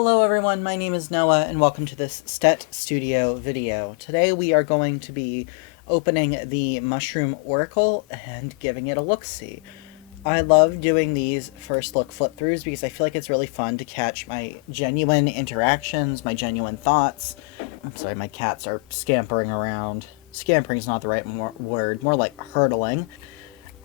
Hello everyone, my name is Noah and welcome to this Stet Studio video. Today we are going to be opening the Mushroom Oracle and giving it a look-see. I love doing these first look flip-throughs because I feel like it's really fun to catch my genuine interactions, my genuine thoughts. I'm sorry, my cats are scampering around. Scampering is not the right word, more like hurtling.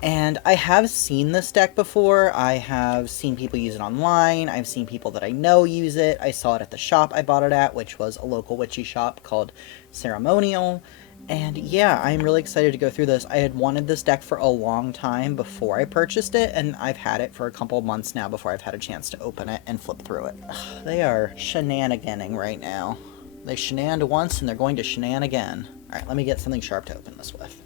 And I have seen this deck before. I have seen people use it online. I've seen people that I know use it. I saw it at the shop I bought it at, which was a local witchy shop called Ceremonial. And yeah, I'm really excited to go through this. I had wanted this deck for a long time before I purchased it, and I've had it for a couple of months now before I've had a chance to open it and flip through it. Ugh, they are shenaniganing right now. They shenaned once and they're going to shenan again. Alright, let me get something sharp to open this with.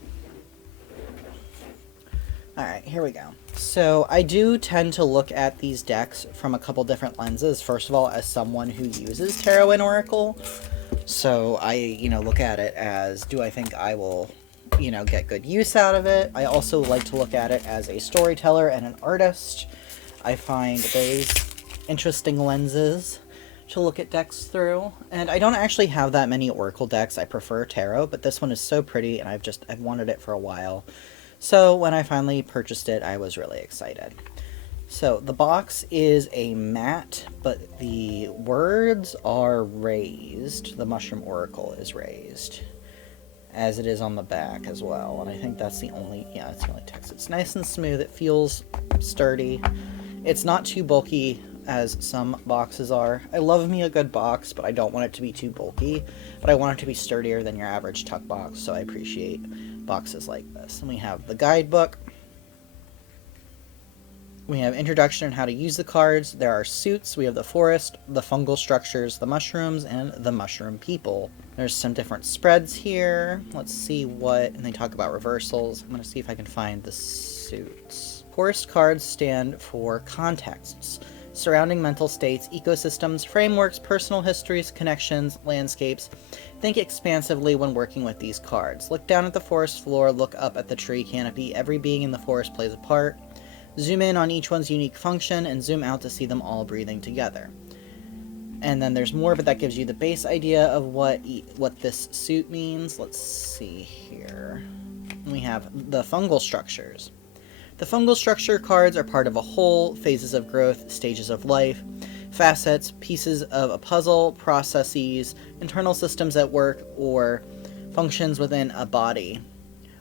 Alright, here we go. So I do tend to look at these decks from a couple different lenses. First of all, as someone who uses Tarot and Oracle. So I, look at it as, do I think I will, get good use out of it? I also like to look at it as a storyteller and an artist. I find those interesting lenses to look at decks through. And I don't actually have that many Oracle decks. I prefer Tarot, but this one is so pretty and I've wanted it for a while. So when I finally purchased it, I was really excited. So the box is a matte, but the words are raised. The Mushroom Oracle is raised, as it is on the back as well. And I think that's the only, it's the only text. It's nice and smooth. It feels sturdy. It's not too bulky as some boxes are. I love me a good box, but I don't want it to be too bulky. But I want it to be sturdier than your average tuck box, so I appreciate boxes like this. And we have the guidebook. We have introduction on how to use the cards. There are suits. We have the forest, the fungal structures, the mushrooms, and the mushroom people. There's some different spreads here. Let's see what, and they talk about reversals. I'm going to see if I can find the suits. Forest cards stand for contexts, surrounding mental states, ecosystems, frameworks, personal histories, connections, landscapes. Think expansively when working with these cards. Look down at the forest floor, look up at the tree canopy. Every being in the forest plays a part. Zoom in on each one's unique function, and zoom out to see them all breathing together. And then there's more, but that gives you the base idea of what this suit means. Let's see here. We have the fungal structures. The fungal structure cards are part of a whole, phases of growth, stages of life, facets, pieces of a puzzle, processes, internal systems at work, or functions within a body,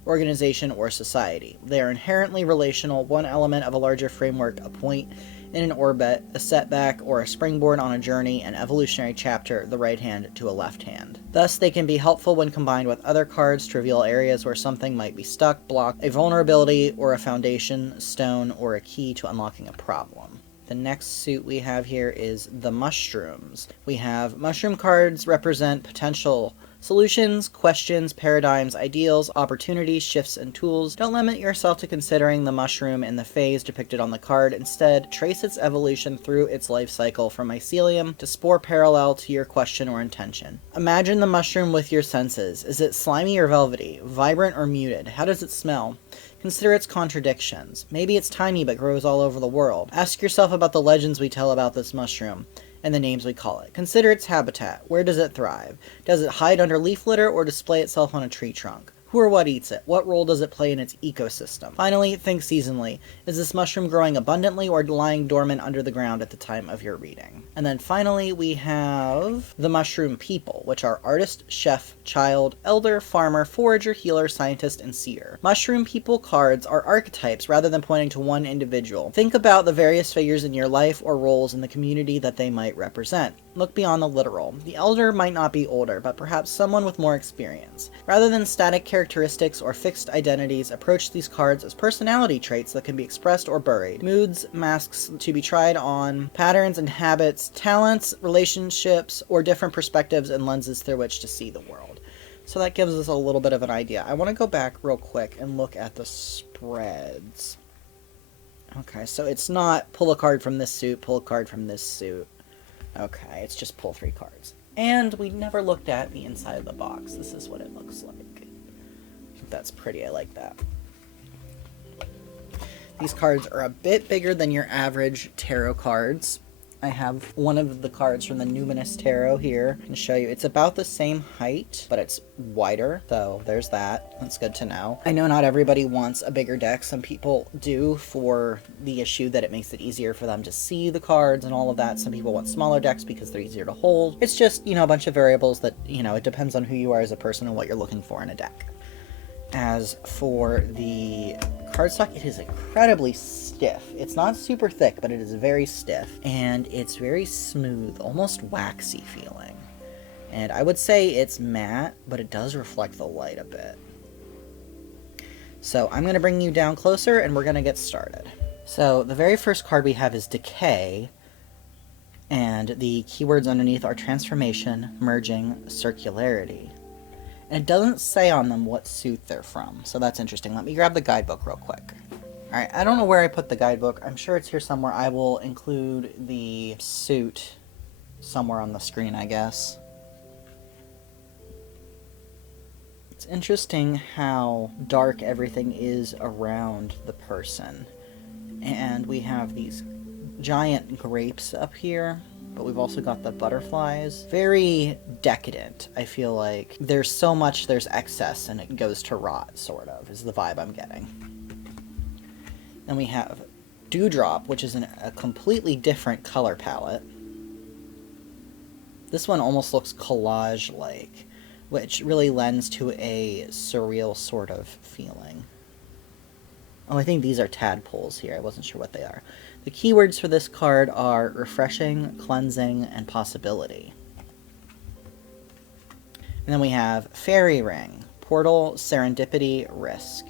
organization, or society. They are inherently relational, one element of a larger framework, a point in an orbit, a setback, or a springboard on a journey, an evolutionary chapter, the right hand to a left hand. Thus, they can be helpful when combined with other cards to reveal areas where something might be stuck, blocked, a vulnerability, or a foundation, stone, or a key to unlocking a problem. The next suit we have here is the mushrooms. We have mushroom cards represent potential solutions, questions, paradigms, ideals, opportunities, shifts, and tools. Don't limit yourself to considering the mushroom in the phase depicted on the card. Instead, trace its evolution through its life cycle from mycelium to spore parallel to your question or intention. Imagine the mushroom with your senses. Is it slimy or velvety? Vibrant or muted? How does it smell? Consider its contradictions. Maybe it's tiny but grows all over the world. Ask yourself about the legends we tell about this mushroom and the names we call it. Consider its habitat. Where does it thrive? Does it hide under leaf litter or display itself on a tree trunk? Who or what eats it? What role does it play in its ecosystem? Finally, think seasonally. Is this mushroom growing abundantly or lying dormant under the ground at the time of your reading? And then finally, we have the mushroom people, which are artist, chef, child, elder, farmer, forager, healer, scientist, and seer. Mushroom people cards are archetypes rather than pointing to one individual. Think about the various figures in your life or roles in the community that they might represent. Look beyond the literal. The elder might not be older, but perhaps someone with more experience. Rather than static characteristics or fixed identities, approach these cards as personality traits that can be expressed or buried. Moods, masks to be tried on, patterns and habits, talents, relationships, or different perspectives and lenses through which to see the world. So that gives us a little bit of an idea. I want to go back real quick and look at the spreads. Okay, so it's not pull a card from this suit, pull a card from this suit. Okay, it's just pull 3 cards. And we never looked at the inside of the box. This is what it looks like. I think that's pretty. I like that. These cards are a bit bigger than your average tarot cards. I have one of the cards from the Numinous Tarot here and show you. It's about the same height, but it's wider. So there's that. That's good to know. I know not everybody wants a bigger deck. Some people do for the issue that it makes it easier for them to see the cards and all of that. Some people want smaller decks because they're easier to hold. It's just, a bunch of variables that, it depends on who you are as a person and what you're looking for in a deck. As for the cardstock, it is incredibly stiff. It's not super thick, but it is very stiff, and it's very smooth, almost waxy feeling. And I would say it's matte, but it does reflect the light a bit. So I'm going to bring you down closer, and we're going to get started. So the very first card we have is Decay, and the keywords underneath are Transformation, Merging, Circularity. And it doesn't say on them what suit they're from, so that's interesting. Let me grab the guidebook real quick. Alright, I don't know where I put the guidebook. I'm sure it's here somewhere. I will include the suit somewhere on the screen, I guess. It's interesting how dark everything is around the person. And we have these giant grapes up here, but we've also got the butterflies. Very decadent, I feel like. There's so much, there's excess, and it goes to rot, sort of, is the vibe I'm getting. Then we have Dewdrop, which is a completely different color palette. This one almost looks collage-like, which really lends to a surreal sort of feeling. Oh, I think these are tadpoles here. I wasn't sure what they are. The keywords for this card are refreshing, cleansing, and possibility. And then we have Fairy Ring, portal, serendipity, risk.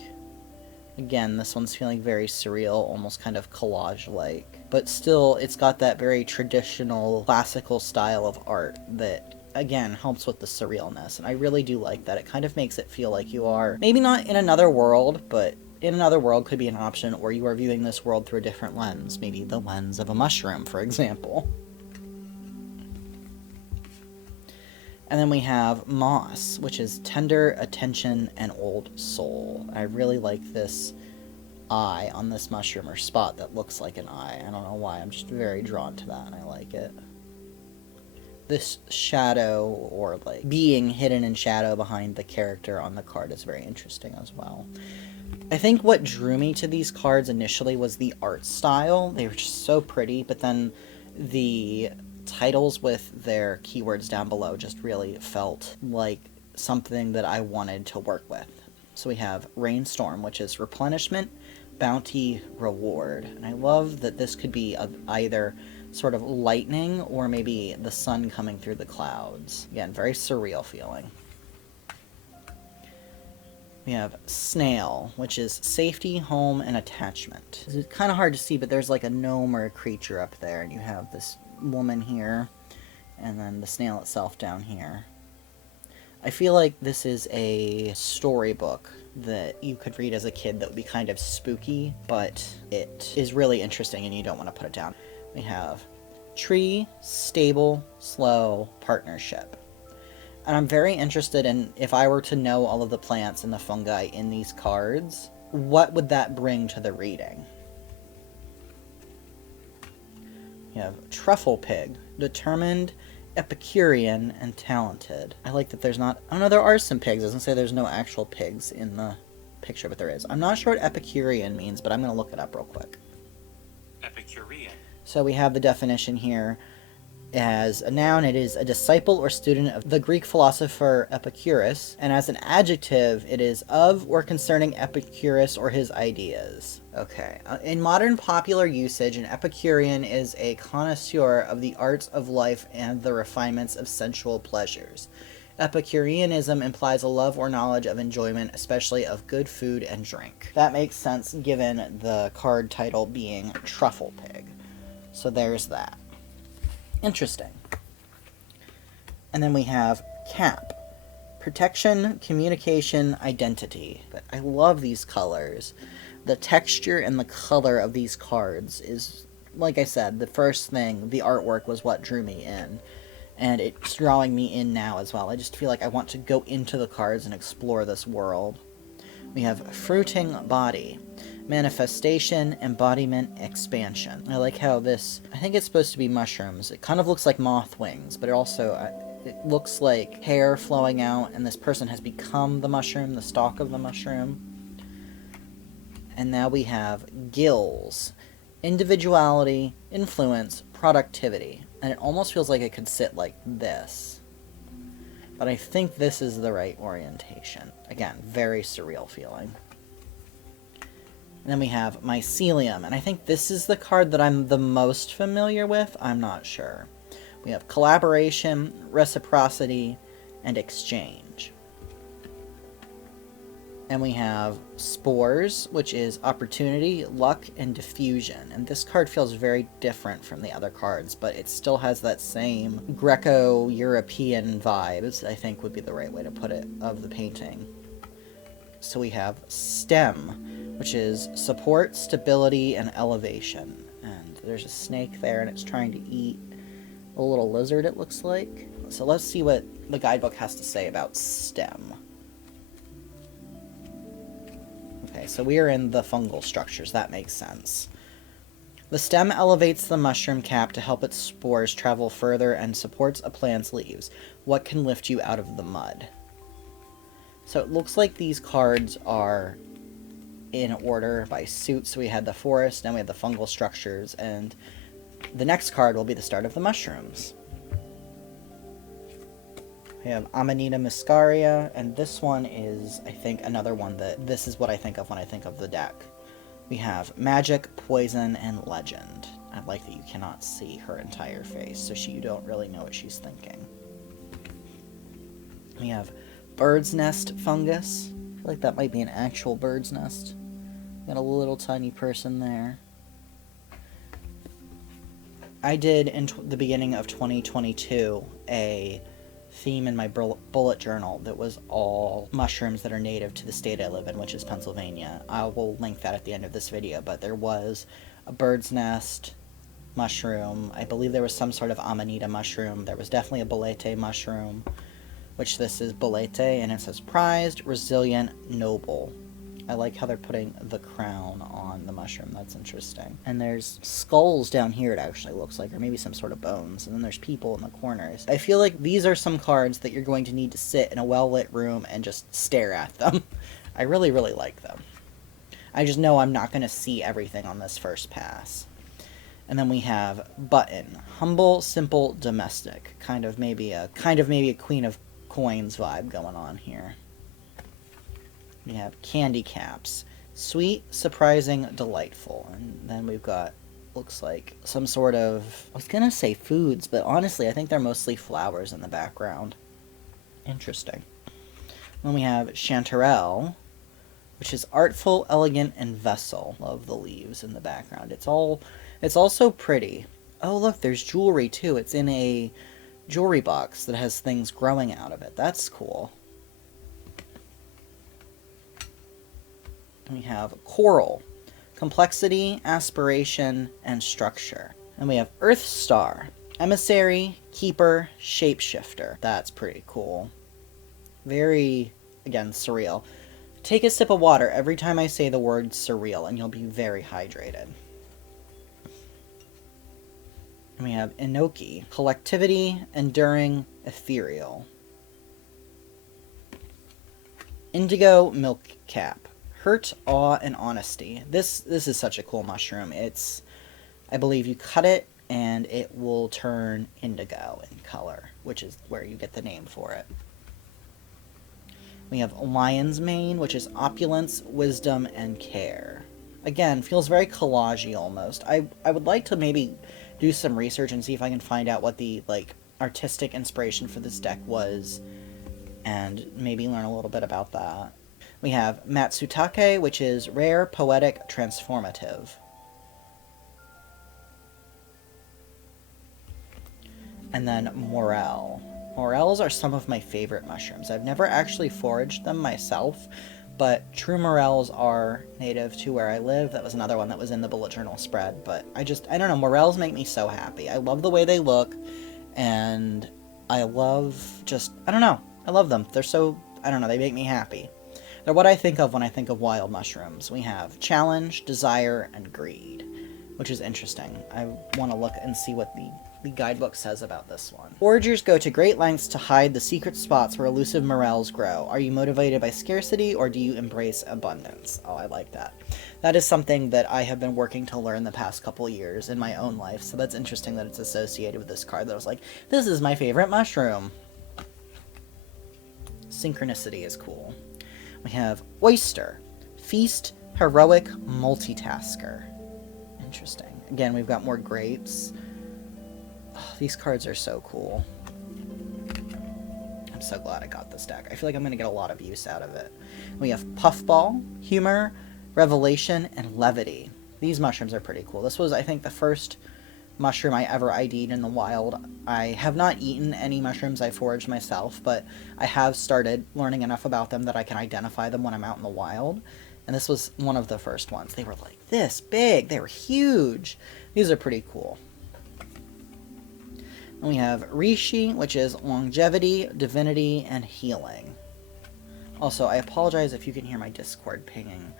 Again, this one's feeling very surreal, almost kind of collage-like. But still, it's got that very traditional, classical style of art that, again, helps with the surrealness. And I really do like that. It kind of makes it feel like you are, maybe not in another world, but in another world could be an option, or you are viewing this world through a different lens. Maybe the lens of a mushroom, for example. And then we have Moss, which is tender, attention, and old soul. I really like this eye on this mushroom, or spot that looks like an eye. I don't know why, I'm just very drawn to that, and I like it. This shadow, or like being hidden in shadow behind the character on the card, is very interesting as well. I think what drew me to these cards initially was the art style. They were just so pretty, but then the titles with their keywords down below just really felt like something that I wanted to work with. So we have Rainstorm, which is replenishment, bounty, reward. And I love that this could be either sort of lightning or maybe the sun coming through the clouds. Again, very surreal feeling. We have Snail, which is safety, home, and attachment. It's kind of hard to see, but there's like a gnome or a creature up there, and you have this woman here, and then the snail itself down here. I feel like this is a storybook that you could read as a kid that would be kind of spooky, but it is really interesting and you don't want to put it down. We have Tree, Stable, Slow, Partnership. And I'm very interested in, if I were to know all of the plants and the fungi in these cards, what would that bring to the reading? You have Truffle Pig, determined, Epicurean, and talented. I like that there's not... Oh no, there are some pigs. It doesn't say there's no actual pigs in the picture, but there is. I'm not sure what Epicurean means, but I'm going to look it up real quick. Epicurean. So we have the definition here. As a noun, it is a disciple or student of the Greek philosopher Epicurus, and as an adjective, it is of or concerning Epicurus or his ideas. Okay. In modern popular usage, an Epicurean is a connoisseur of the arts of life and the refinements of sensual pleasures. Epicureanism implies a love or knowledge of enjoyment, especially of good food and drink. That makes sense given the card title being Truffle Pig. So there's that. Interesting. And then we have Cap. Protection, communication, identity. But I love these colors. The texture and the color of these cards is, like I said, the first thing, the artwork was what drew me in. And it's drawing me in now as well. I just feel like I want to go into the cards and explore this world. We have Fruiting Body. Manifestation, embodiment, expansion. I like how this, I think it's supposed to be mushrooms. It kind of looks like moth wings, but it also, it looks like hair flowing out, and this person has become the mushroom, the stalk of the mushroom. And now we have gills. Individuality, influence, productivity. And it almost feels like it could sit like this. But I think this is the right orientation. Again, very surreal feeling. And then we have Mycelium, and I think this is the card that I'm the most familiar with. I'm not sure. We have collaboration, reciprocity, and exchange. And we have Spores, which is opportunity, luck, and diffusion. And this card feels very different from the other cards, but it still has that same Greco-European vibes, I think would be the right way to put it, of the painting. So we have Stem, which is support, stability, and elevation. And there's a snake there, and it's trying to eat a little lizard, it looks like. So let's see what the guidebook has to say about Stem. Okay, so we are in the fungal structures. That makes sense. The stem elevates the mushroom cap to help its spores travel further and supports a plant's leaves. What can lift you out of the mud? So it looks like these cards are in order by suit. So we had the forest, then we had the fungal structures, and the next card will be the start of the mushrooms. We have Amanita muscaria, and this one is, I think, another one that, this is what I think of when I think of the deck. We have magic, poison, and legend. I like that you cannot see her entire face, so you don't really know what she's thinking. We have bird's nest fungus. I feel like that might be an actual bird's nest. Got a little tiny person there. I did, in the beginning of 2022, a theme in my bullet journal that was all mushrooms that are native to the state I live in, which is Pennsylvania. I will link that at the end of this video, but there was a bird's nest mushroom. I believe there was some sort of amanita mushroom. There was definitely a bolete mushroom, which this is bolete, and it says prized, resilient, noble. I like how they're putting the crown on the mushroom. That's interesting. And there's skulls down here, it actually looks like, or maybe some sort of bones. And then there's people in the corners. I feel like these are some cards that you're going to need to sit in a well-lit room and just stare at them. I really, really like them. I just know I'm not going to see everything on this first pass. And then we have Button. Humble, simple, domestic. Kind of maybe a Queen of Coins vibe going on here. We have Candy Caps. Sweet, surprising, delightful. And then we've got, looks like, some sort of, I was gonna say foods, but honestly, I think they're mostly flowers in the background. Interesting. Then we have Chanterelle, which is artful, elegant, and vessel. Love the leaves in the background. It's also pretty. Oh, look, there's jewelry, too. It's in a jewelry box that has things growing out of it. That's cool. We have Coral, complexity, aspiration, and structure. And we have Earth Star, emissary, keeper, shapeshifter. That's pretty cool. Very, again, surreal. Take a sip of water every time I say the word surreal, and you'll be very hydrated. And we have Enoki, collectivity, enduring, ethereal. Indigo Milk Cap. Hurt, awe, and honesty. This is such a cool mushroom. It's, I believe you cut it and it will turn indigo in color, which is where you get the name for it. We have Lion's Mane, which is opulence, wisdom, and care. Again, feels very collage-y almost. I would like to maybe do some research and see if I can find out what the artistic inspiration for this deck was, and maybe learn a little bit about that. We have Matsutake, which is rare, poetic, transformative. And then Morel. Morels are some of my favorite mushrooms. I've never actually foraged them myself, but true morels are native to where I live. That was another one that was in the bullet journal spread, but I don't know, morels make me so happy. I love the way they look, and I love I don't know, I love them. They're so, I don't know, they make me happy. They're what I think of when I think of wild mushrooms. We have challenge, desire, and greed, which is interesting. I want to look and see what the guidebook says about this one. Foragers go to great lengths to hide the secret spots where elusive morels grow. Are you motivated by scarcity, or do you embrace abundance? Oh, I like that. That is something that I have been working to learn the past couple years in my own life, so that's interesting that it's associated with this card that I was like, this is my favorite mushroom. Synchronicity is cool. We have oyster, feast, heroic, multitasker. Interesting. Again, we've got more grapes. Oh, these cards are so cool. I'm so glad I got this deck. I feel like I'm going to get a lot of use out of it. We have puffball, humor, revelation, and levity. These mushrooms are pretty cool. This was, I think, the first mushroom I ever ID'd in the wild. I have not eaten any mushrooms I foraged myself, but I have started learning enough about them that I can identify them when I'm out in the wild. And this was one of the first ones. They were like this big. They were huge. These are pretty cool. And we have Rishi, which is longevity, divinity, and healing. Also, I apologize if you can hear my Discord pinging.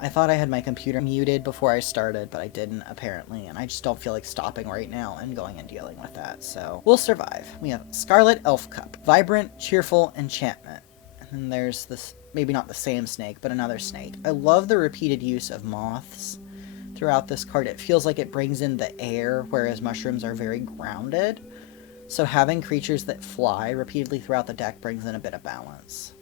I thought I had my computer muted before I started, but I didn't, apparently, and I just don't feel like stopping right now and going and dealing with that, so we'll survive. We have Scarlet Elf Cup, vibrant, cheerful, enchantment. And then there's this, maybe not the same snake, but another snake. I love the repeated use of moths throughout this card. It feels like it brings in the air, whereas mushrooms are very grounded. So having creatures that fly repeatedly throughout the deck brings in a bit of balance.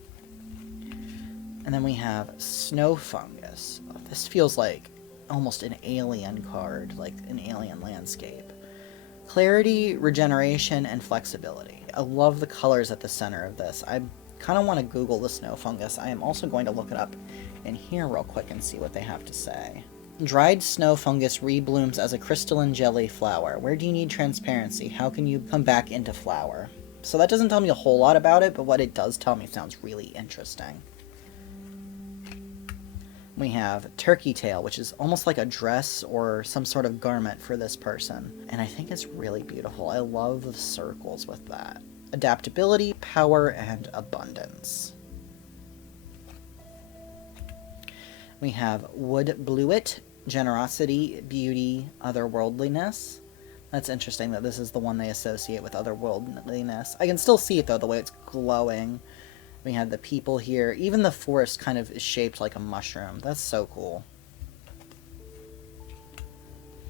And then we have Snow Fungus. Oh, this feels like almost an alien card, like an alien landscape. Clarity, regeneration, and flexibility. I love the colors at the center of this. I kind of want to Google the Snow Fungus. I am also going to look it up in here real quick and see what they have to say. Dried snow fungus reblooms as a crystalline jelly flower. Where do you need transparency? How can you come back into flower? So that doesn't tell me a whole lot about it, but what it does tell me sounds really interesting. We have Turkey Tail, which is almost like a dress or some sort of garment for this person. And I think it's really beautiful. I love the circles with that. Adaptability, power, and abundance. We have Wood Bluet, generosity, beauty, otherworldliness. That's interesting that this is the one they associate with otherworldliness. I can still see it, though, the way it's glowing. We have the people here. Even the forest kind of is shaped like a mushroom. That's so cool.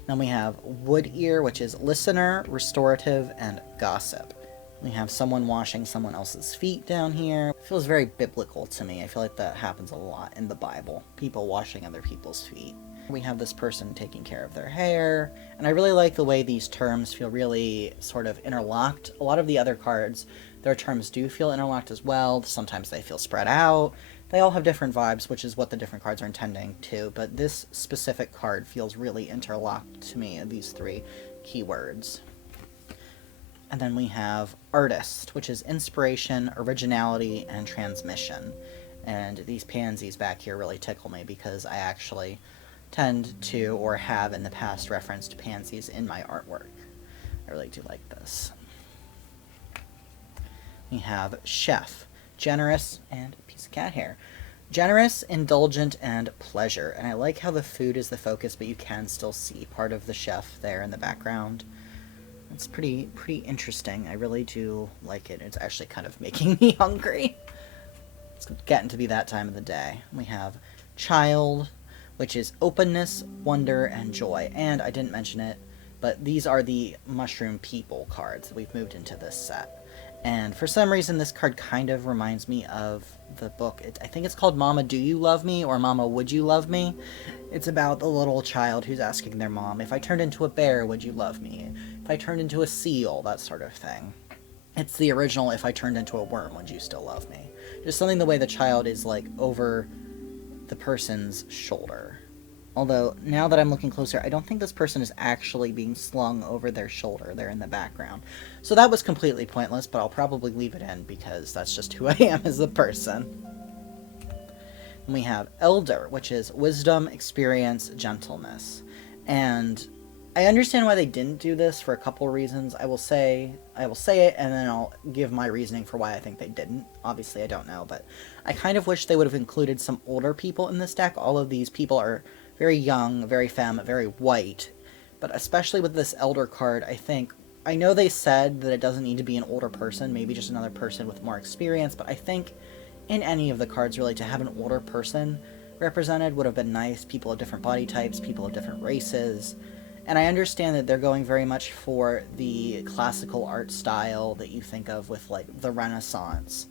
Then we have Wood Ear, which is listener, restorative, and gossip. We have someone washing someone else's feet down here. It feels very biblical to me. I feel like that happens a lot in the Bible. People washing other people's feet. We have this person taking care of their hair. And I really like the way these terms feel really sort of interlocked. A lot of the other cards, their terms do feel interlocked as well. Sometimes they feel spread out. They all have different vibes, which is what the different cards are intending to. But this specific card feels really interlocked to me, these three keywords. And then we have Artist, which is inspiration, originality, and transmission. And these pansies back here really tickle me because I actually tend to, or have in the past, referenced pansies in my artwork. I really do like this. We have Chef, generous, and a piece of cat hair. Generous, indulgent, and pleasure. And I like how the food is the focus, but you can still see part of the chef there in the background. It's pretty interesting. I really do like it. It's actually kind of making me hungry. It's getting to be that time of the day. We have Child, which is openness, wonder, and joy. And I didn't mention it, but these are the Mushroom People cards that we've moved into this set. And for some reason, this card kind of reminds me of the book. I think it's called Mama, Do You Love Me? Or Mama, Would You Love Me? It's about the little child who's asking their mom, if I turned into a bear, would you love me? If I turned into a seal, that sort of thing. It's the original, if I turned into a worm, would you still love me? Just something the way the child is, like, over the person's shoulder. Although, now that I'm looking closer, I don't think this person is actually being slung over their shoulder there in the background. So that was completely pointless, but I'll probably leave it in because that's just who I am as a person. And we have Elder, which is wisdom, experience, gentleness. And I understand why they didn't do this for a couple reasons. I will say it, and then I'll give my reasoning for why I think they didn't. Obviously, I don't know, but I kind of wish they would have included some older people in this deck. All of these people are very young, very femme, very white, but especially with this elder card, I know they said that it doesn't need to be an older person, maybe just another person with more experience, but I think in any of the cards, really, to have an older person represented would have been nice. People of different body types, people of different races. And I understand that they're going very much for the classical art style that you think of with, like, the Renaissance.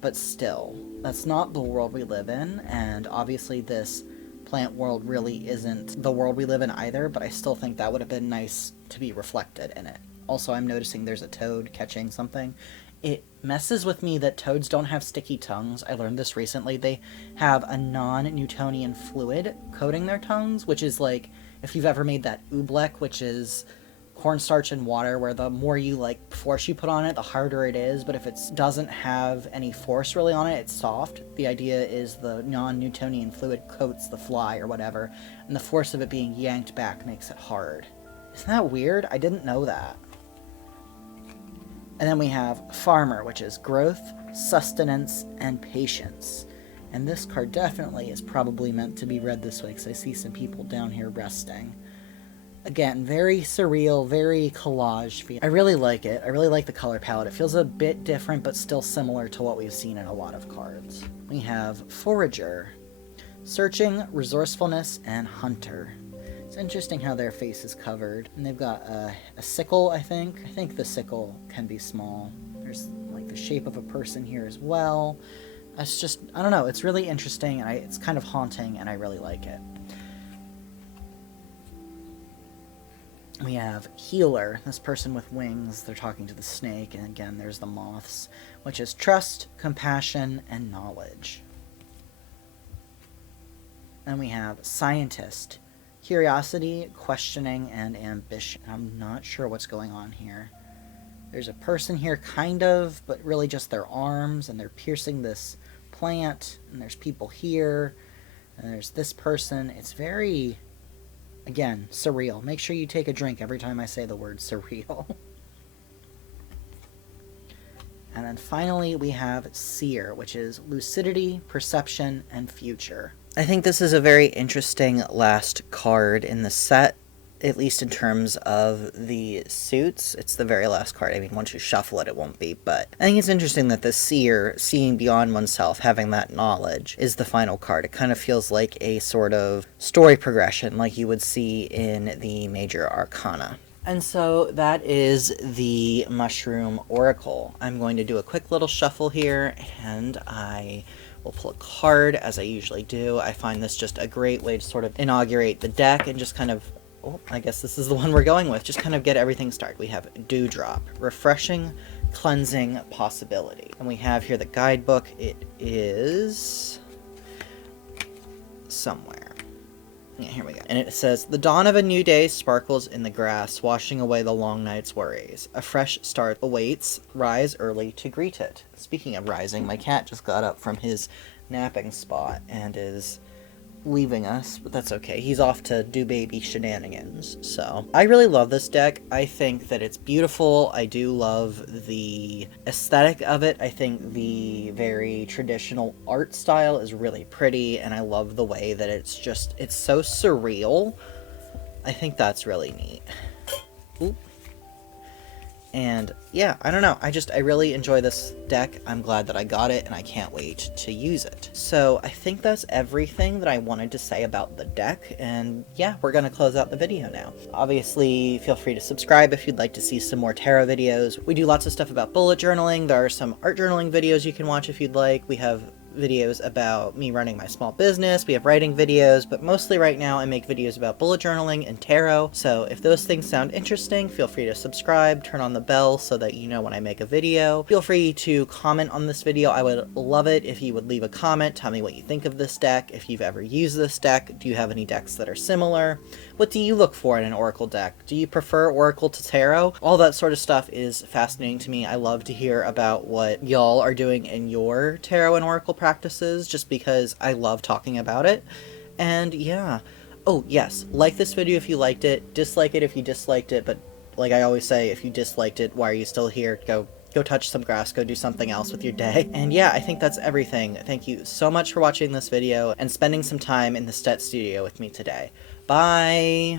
But still, that's not the world we live in, and obviously this plant world really isn't the world we live in either, but I still think that would have been nice to be reflected in it. Also, I'm noticing there's a toad catching something. It messes with me that toads don't have sticky tongues. I learned this recently. They have a non-Newtonian fluid coating their tongues, which is like, if you've ever made that oobleck, which is cornstarch and water, where the more you, like, force you put on it, the harder it is, but if it doesn't have any force really on it, it's soft. The idea is the non-Newtonian fluid coats the fly or whatever, and the force of it being yanked back makes it hard. Isn't that weird? I didn't know that. And then we have Farmer, which is growth, sustenance, and patience. And this card definitely is probably meant to be read this way, because I see some people down here resting. Again, very surreal, very collage feel. I really like it. I really like the color palette. It feels a bit different, but still similar to what we've seen in a lot of cards. We have Forager, Searching, Resourcefulness, and Hunter. It's interesting how their face is covered. And they've got a sickle, I think. I think the sickle can be small. There's, like, the shape of a person here as well. It's just, I don't know, it's really interesting, and it's kind of haunting, and I really like it. We have Healer, this person with wings. They're talking to the snake, and again, there's the moths, which is trust, compassion, and knowledge. Then we have Scientist, curiosity, questioning, and ambition. I'm not sure what's going on here. There's a person here, kind of, but really just their arms, and they're piercing this plant, and there's people here, and there's this person. It's very, again, surreal. Make sure you take a drink every time I say the word surreal. And then finally we have Seer, which is lucidity, perception, and future. I think this is a very interesting last card in the set, at least in terms of the suits. It's the very last card. I mean, once you shuffle it, it won't be, but I think it's interesting that the Seer, seeing beyond oneself, having that knowledge, is the final card. It kind of feels like a sort of story progression like you would see in the major arcana. And so that is the Mushroom Oracle. I'm going to do a quick little shuffle here, and I will pull a card as I usually do. I find this just a great way to sort of inaugurate the deck and just kind of, oh, I guess this is the one we're going with, just kind of get everything started. We have Dewdrop, refreshing, cleansing, possibility. And we have here the guidebook. It is somewhere. Yeah, here we go. And it says, the dawn of a new day sparkles in the grass, washing away the long night's worries. A fresh start awaits. Rise early to greet it. Speaking of rising, my cat just got up from his napping spot and is leaving us, but that's okay. He's off to do baby shenanigans. So I really love this deck. I think that it's beautiful. I do love the aesthetic of it. I think the very traditional art style is really pretty, and I love the way that it's so surreal. I think that's really neat. Oop. And yeah, I don't know. I really enjoy this deck. I'm glad that I got it, and I can't wait to use it. So I think that's everything that I wanted to say about the deck. And yeah, we're going to close out the video now. Obviously, feel free to subscribe if you'd like to see some more tarot videos. We do lots of stuff about bullet journaling. There are some art journaling videos you can watch if you'd like. We have videos about me running my small business. We have writing videos, but mostly right now I make videos about bullet journaling and tarot. So if those things sound interesting, feel free to subscribe, turn on the bell so that you know when I make a video. Feel free to comment on this video. I would love it if you would leave a comment. Tell me what you think of this deck. If you've ever used this deck, do you have any decks that are similar? What do you look for in an Oracle deck? Do you prefer Oracle to Tarot? All that sort of stuff is fascinating to me. I love to hear about what y'all are doing in your Tarot and Oracle practices, just because I love talking about it. And yeah, Oh, yes, like this video if you liked it, dislike it if you disliked it, but like I always say, if you disliked it, why are you still here? Go touch some grass, go do something else with your day. And yeah, I think that's everything. Thank you so much for watching this video and spending some time in the Stet studio with me today. Bye!